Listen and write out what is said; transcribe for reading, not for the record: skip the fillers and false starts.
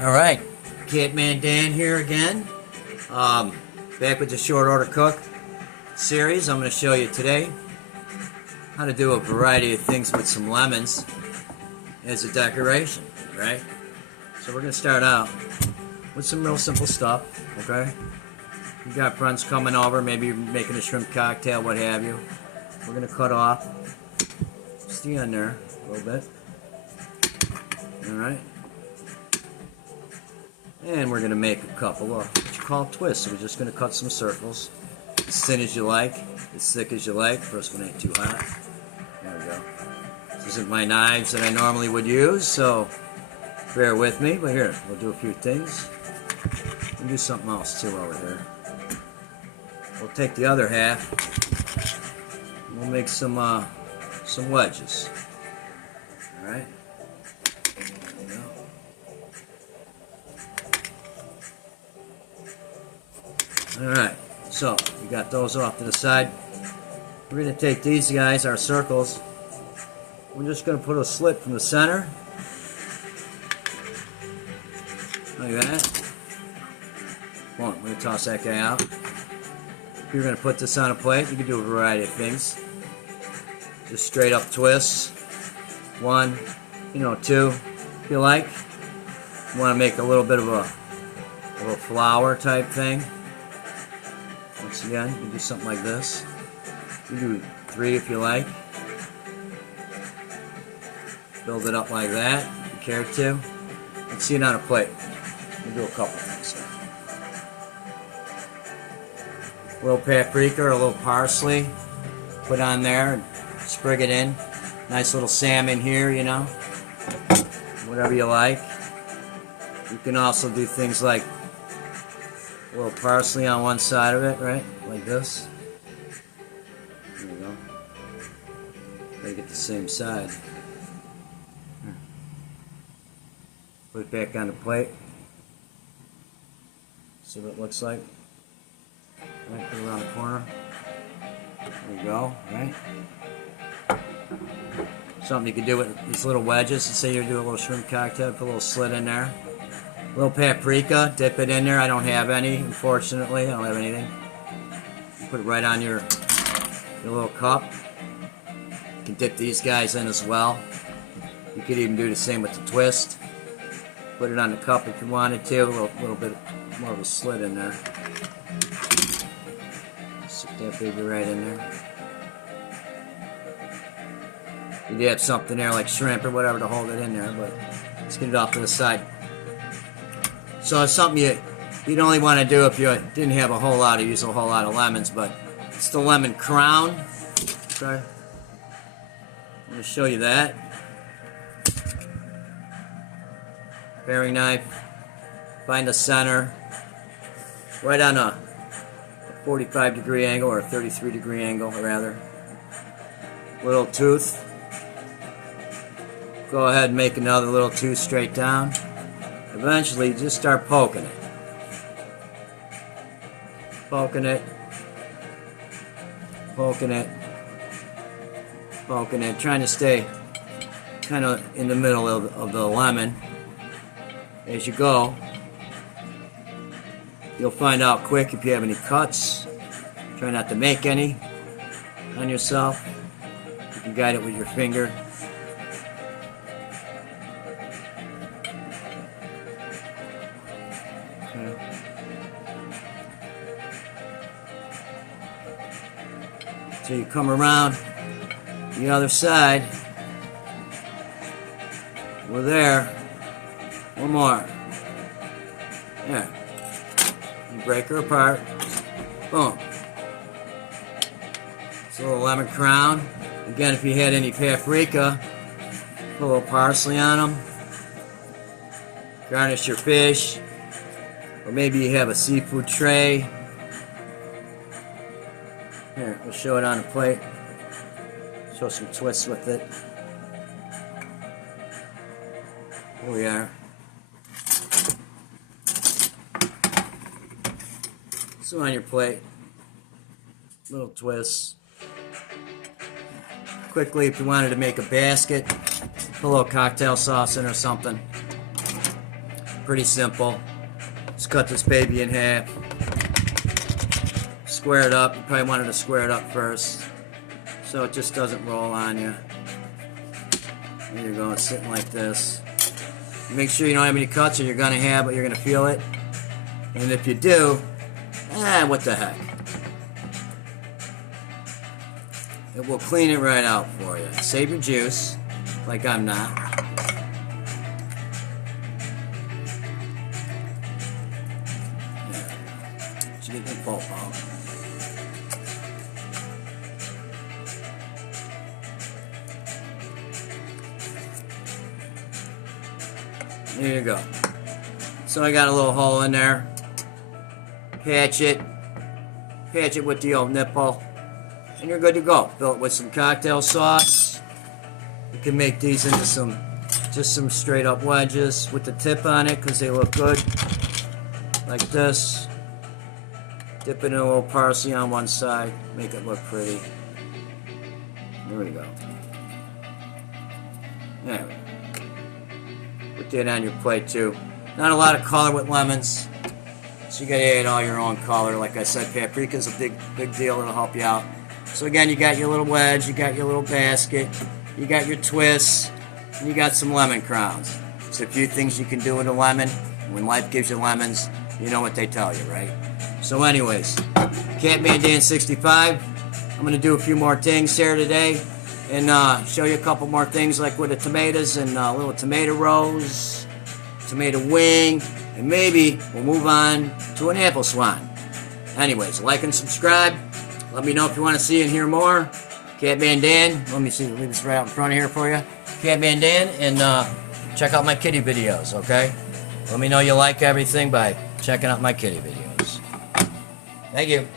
Alright, Catmandan here again. Back with the short order cook series. I'm going to show you today how to do a variety of things with some lemons as a decoration, right? So we're going to start out with some real simple stuff, okay? You got friends coming over, maybe you're making a shrimp cocktail, what have you. We're going to cut off just the end there a little bit. Alright. And we're going to make a couple of what you call twists. So we're just going to cut some circles. As thin as you like, as thick as you like. First one ain't too hot. There we go. This isn't my knives that I normally would use, so bear with me. But here, we'll do a few things. We'll do something else too over here. We'll take the other half. And we'll make some wedges. All right. Alright, so we got those off to the side. We're going to take these guys, our circles. We're just going to put a slit from the center. Like that. Boom, we're going to toss that guy out. If you're going to put this on a plate, you can do a variety of things. Just straight up twists. One, two, if you like. You want to make a little bit of a flower type thing. Once again, you can do something like this. You do 3 if you like. Build it up like that if you care to. Let's see it on a plate. We'll do a couple things here. A little paprika or a little parsley. Put on there and sprig it in. Nice little salmon here, Whatever you like. You can also do things like a little parsley on one side of it, right? Like this. There we go. Make it the same side. Put it back on the plate. See what it looks like. Right, put it around the corner. There you go, right? Something you can do with these little wedges. Say you do a little shrimp cocktail, put a little slit in there. A little paprika, dip it in there. I don't have any, unfortunately. I don't have anything. Put it right on your little cup. You can dip these guys in as well. You could even do the same with the twist. Put it on the cup if you wanted to. A little bit more of a slit in there. Stick that baby right in there. You have something there like shrimp or whatever to hold it in there, but let's get it off to the side. So it's something you'd only want to do if you didn't have use a whole lot of lemons, but it's the lemon crown. Okay. I'm going to show you that. Paring knife. Find the center. Right on a 45-degree angle, or a 33-degree angle, rather. Little tooth. Go ahead and make another little tooth straight down. Eventually, just start poking it. Poking it. Poking it. Poking it. Trying to stay kind of in the middle of the lemon. As you go, you'll find out quick if you have any cuts. Try not to make any on yourself. You can guide it with your finger. So you come around the other side. We're there. One more. There. You break her apart. Boom. It's a little lemon crown. Again, if you had any paprika, put a little parsley on them. Garnish your fish. Or maybe you have a seafood tray. Here, we'll show it on a plate. Show some twists with it. Here we are. So on your plate, little twists. Quickly, if you wanted to make a basket, put a little cocktail sauce in or something. Pretty simple. Let's cut this baby in half. Square it up. You probably wanted to square it up first, so it just doesn't roll on you. There you go, it's sitting like this. Make sure you don't have any cuts, or you're going to have, but you're going to feel it. And if you do, what the heck. It will clean it right out for you. Save your juice, like I'm not. Get the pulp out. There you go. So I got a little hole in there. Patch it with the old nipple, and you're good to go. Fill it with some cocktail sauce. You can make these into just some straight up wedges with the tip on it because they look good, like this. Dip it in a little parsley on one side, make it look pretty. There we go. There we go. Put that on your plate too. Not a lot of color with lemons, so you gotta add all your own color. Like I said, paprika's a big deal. It'll help you out. So again, you got your little wedge, you got your little basket, you got your twists, and you got some lemon crowns. There's a few things you can do with a lemon. When life gives you lemons, you know what they tell you, right? So anyways, Catmandan 65. I'm going to do a few more things here today and show you a couple more things like with the tomatoes and little tomato rolls, tomato wing, and maybe we'll move on to an apple swan. Anyways, like and subscribe. Let me know if you want to see and hear more. Catmandan. Let me see, leave this right out in front of here for you. Catmandan, and check out my kitty videos, okay? Let me know you like everything by checking out my kitty videos. Thank you.